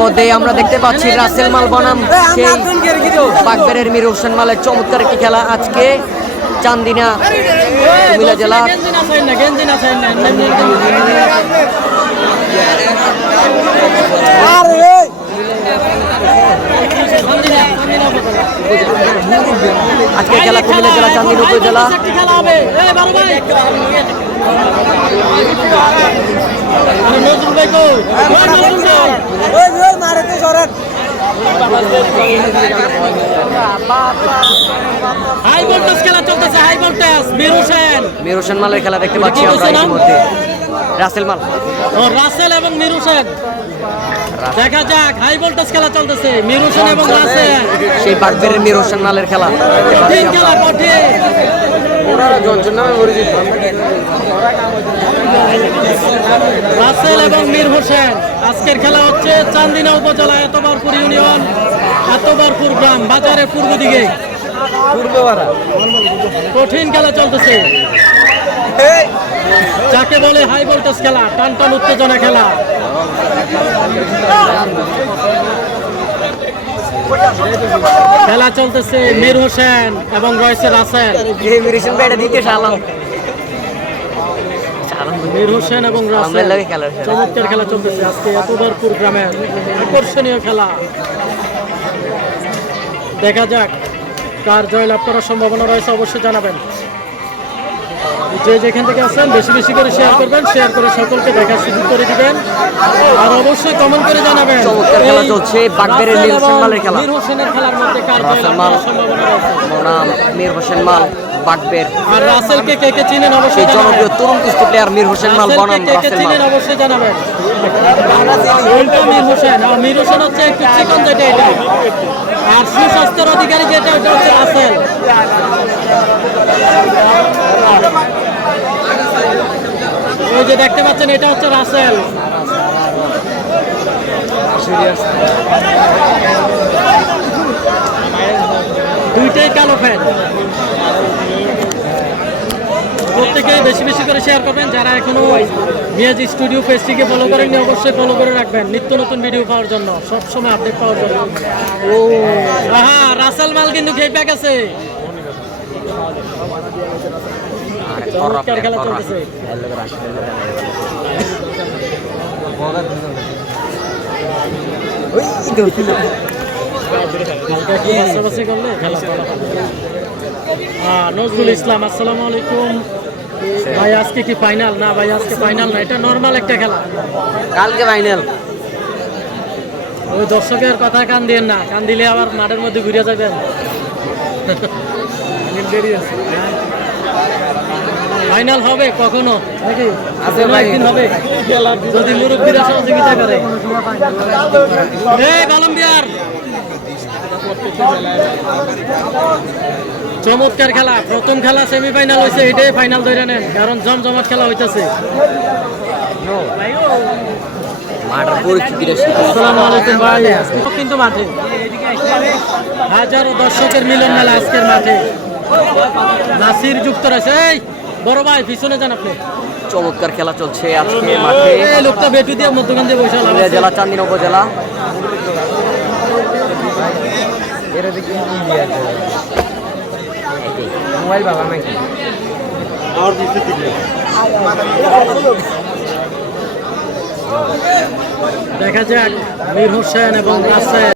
ইতিমধ্যে আমরা দেখতে পাচ্ছি রাসেল মাল বনাম সেই বাগবেরের মীর হোসেন মালের চমৎকার একটি খেলা আজকে চান্দিনা কুমিল্লা জেলা। আজকে খেলা কুমিল্লা জেলা চান্দিনা উপজেলা। হাই ভোল্টেজ খেলা চলতেছে, হাই ভোল্টেজ মীর হোসেন মালের খেলা দেখতে পাচ্ছি আমরা ইতিমধ্যে। রাসেল মাল ও রাসেল এবং মীর হোসেন, দেখা যাক হাই ভোল্টেজ খেলা চলতেছে মীর হোসেন এবং রাসেল। সেই বাগবেরের মীর হোসেন মালের খেলা কঠিন খেলা, কঠিন। রাসেল এবং মীর হোসেন আজকের খেলা হচ্ছে চান্দিনা উপজেলা এতবারপুর ইউনিয়ন এতবারপুর গ্রাম বাজারের পূর্ব দিকে। কঠিন খেলা চলতেছে, যাকে বলে হাই ভোল্টেজ খেলা, টান টান উত্তেজনা খেলা। খেলা চলতেছে মীর হোসেন এবং রয়েছে রাসেল। মীর হোসেন এবং রাসেল চমৎকার খেলা চলতেছে আজকে এতবারপুর গ্রামের আকর্ষণীয় খেলা। দেখা যাক কার জয়লাভ করার সম্ভাবনা রয়েছে, অবশ্যই জানাবেন। যে যেখান থেকে আসেন বেশি বেশি করে শেয়ার করবেন, শেয়ার করে সকলকে দেখার সুযোগ করে দিবেন, আর অবশ্যই কমেন্ট করে জানাবেন খেলা চলছে বাগবেরের মীর হোসেন মালের খেলা। মীর হোসেনের খেলার মধ্যে কার জয়লাভ করার সম্ভাবনা রয়েছে। মীর হোসেন মাল বাগবের। আর রাসেলকে কে কে চিনেন অবশ্যই জনপ্রিয় তরুণ কুস্তি প্লেয়ার মীর হোসেন মাল বনাম কে কে চিনেন অবশ্যই জানাবেন। মীর হোসেন, মীর হোসেন হচ্ছে একটু চিকন যেটা, এটা আর সুস্বাস্থ্যের অধিকারী যেটা, ওটা হচ্ছে রাসেল। ওই যে দেখতে পাচ্ছেন এটা হচ্ছে রাসেল। দুইটাই কালো ফ্যান। প্রত্যেকেই বেশি বেশি করে শেয়ার করবেন। যারা এখনো মিয়াজি স্টুডিও পেজটিকে ফলো করেননি অবশ্যই ফলো করে রাখবেন নিত্য নতুন ভিডিও পাওয়ার জন্য, সবসময় আপডেট পাওয়ার জন্য। ও হ্যাঁ, রাসেল মাল কিন্তু খেপে গেছে। চমৎকার খেলা চলতেছে। নজরুল ইসলাম, আসসালামু আলাইকুম ভাই। আজকে কি ফাইনাল? না ভাই, আজকে ফাইনাল না, এটা নর্মাল একটা খেলা। কালকে ফাইনাল। ওই দর্শকের কথা কান দিয়েন না, কান দিলে আবার মাঠের মধ্যে ঘুরে যাবেন। ফাইনাল হবে কখনো নাকি? একদিন হবে যদি মুরব্বীরা সহযোগিতা করে। কলম্বিয়ার চমৎকার খেলা, প্রথম খেলা সেমিফাইনাল হয়েছে, এটাই ফাইনাল ধরে নেন, কারণ জমজমাট খেলা হইতেছে। আসসালামু আলাইকুম ভাই। কিন্তু মাঠে হাজারো দর্শকের মিলন মেলা আজকের মাঠে। নাসির যুক্ত রয়েছে। এই বড় ভাই পিছনে যান আপনি। চমৎকার খেলা চলছে আজকে মাঠে। এই লোকটা বেটু দিয়ে মধ্যখান দিয়ে বসে জেলা চান্দিনা উপজেলা। মোবাইল বাবা নাকি দেখা যাক মীর হোসেন এবং রাসেল।